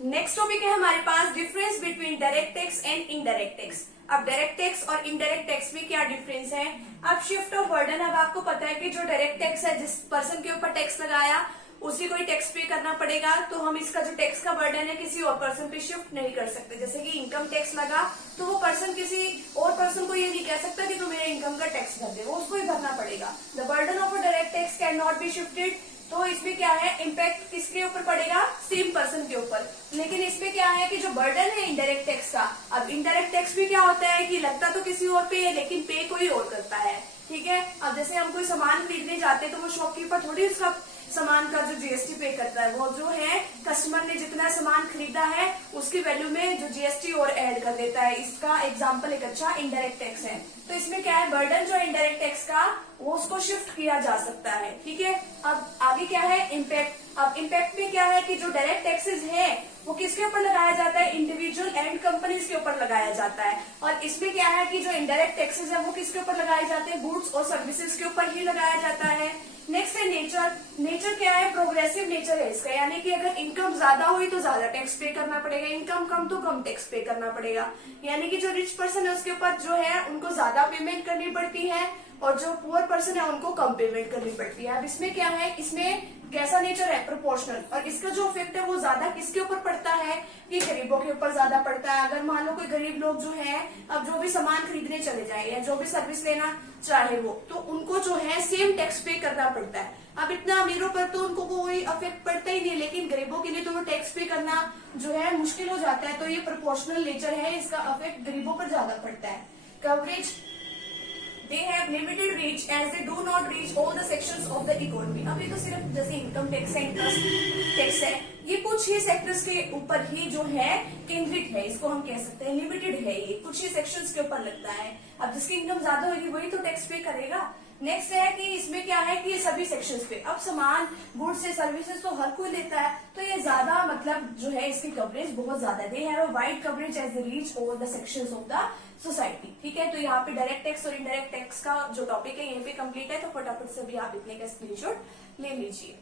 Next topic है हमारे पास difference between direct tax and indirect tax. अब डायरेक्ट टैक्स और इनडायरेक्ट टैक्स में क्या डिफरेंस है। अब शिफ्ट ऑफ बर्डन, अब आपको पता है कि जो डायरेक्ट टैक्स है, जिस पर्सन के ऊपर टैक्स लगाया उसी को ही टैक्स पे करना पड़ेगा, तो हम इसका जो टैक्स का बर्डन है किसी और पर्सन पे शिफ्ट नहीं कर सकते। जैसे कि इनकम टैक्स लगा तो वो पर्सन किसी और पर्सन को ये नहीं कह सकता कि तू मेरे इनकम का टैक्स भर दे, वो उसको ही भरना पड़ेगा। The burden of a direct tax can not be shifted. तो इसमें क्या है, इम्पैक्ट किसके ऊपर पड़ेगा, सेम पर्सन के ऊपर। लेकिन इसमें क्या है कि जो बर्डन है इनडायरेक्ट टैक्स का, अब इनडायरेक्ट टैक्स भी क्या होता है कि लगता तो किसी और पे है लेकिन पे कोई और करता है। ठीक है, अब जैसे हम कोई सामान खरीदने जाते हैं तो वो शॉपकीपर थोड़ी उसका सामान का जो जीएसटी पे करता है, वो जो है कस्टमर ने जितना सामान खरीदा है उसकी वैल्यू में जो जीएसटी और ऐड कर देता है। इसका एग्जांपल एक अच्छा इनडायरेक्ट टैक्स है। तो इसमें क्या है, बर्डन जो इनडायरेक्ट टैक्स का वो उसको शिफ्ट किया जा सकता है। ठीक है, अब आगे क्या है, इम्पैक्ट। अब इम्पैक्ट में क्या है कि जो डायरेक्ट टैक्सेस है वो किसके ऊपर लगाया जाता है, इंडिविजुअल एंड कंपनीज के ऊपर लगाया जाता है। और इसमें क्या है कि जो इनडायरेक्ट टैक्सेस है वो किसके ऊपर लगाए जाते हैं, गुड्स और सर्विसेज के ऊपर ही लगाया जाता है। नेक्स्ट है नेचर। नेचर क्या है, प्रोग्रेसिव नेचर है इसका, यानी कि अगर इनकम ज्यादा हुई तो ज्यादा टैक्स पे करना पड़ेगा, इनकम कम तो कम टैक्स पे करना पड़ेगा। यानी कि जो रिच पर्सन है उसके ऊपर जो है उनको ज्यादा पेमेंट करनी पड़ती है और जो पुअर पर्सन है उनको कम पेमेंट करनी पड़ती है। अब इसमें क्या है, इसमें कैसा नेचर है, प्रोपोर्शनल। और इसका जो इफेक्ट है वो ज्यादा किसके ऊपर पड़ता है, कि गरीबों के ऊपर ज्यादा पड़ता है। अगर मान लो कोई गरीब लोग जो है अब जो भी सामान खरीदने चले जाए या जो भी सर्विस लेना चाहे वो, तो उनको जो है सेम टैक्स पे करना पड़ता है। अब इतना अमीरों पर तो उनको कोई इफेक्ट पड़ता ही नहीं, लेकिन गरीबों के लिए तो वो टैक्स पे करना जो है मुश्किल हो जाता है। तो ये प्रोपोर्शनल नेचर है, इसका इफेक्ट गरीबों पर ज्यादा पड़ता है। Coverage, they have limited reach as they do not reach all the sections of the economy। अब ये तो सिर्फ जैसे इनकम टैक्स है, इंटरेस्ट टैक्स है, ये कुछ ही सेक्टर्स के ऊपर ही जो है केंद्रित है, इसको हम कह सकते हैं लिमिटेड है, ये कुछ ही सेक्शंस के ऊपर लगता है। अब जिसकी इनकम ज्यादा होगी वही तो टैक्स पे करेगा। नेक्स्ट है कि इसमें क्या है कि ये सभी सेक्शंस पे, अब सामान गुड्स से सर्विसेज तो हर कोई लेता है, तो ये ज्यादा मतलब जो है इसकी कवरेज बहुत ज्यादा, they have a wide coverage as they reach over the sections of the society. ठीक है, तो यहाँ पे डायरेक्ट टैक्स और इनडायरेक्ट टैक्स का जो टॉपिक है यहीं पे कंप्लीट है। तो फटाफट से भी आप इतने का स्क्रीनशॉट ले लीजिए।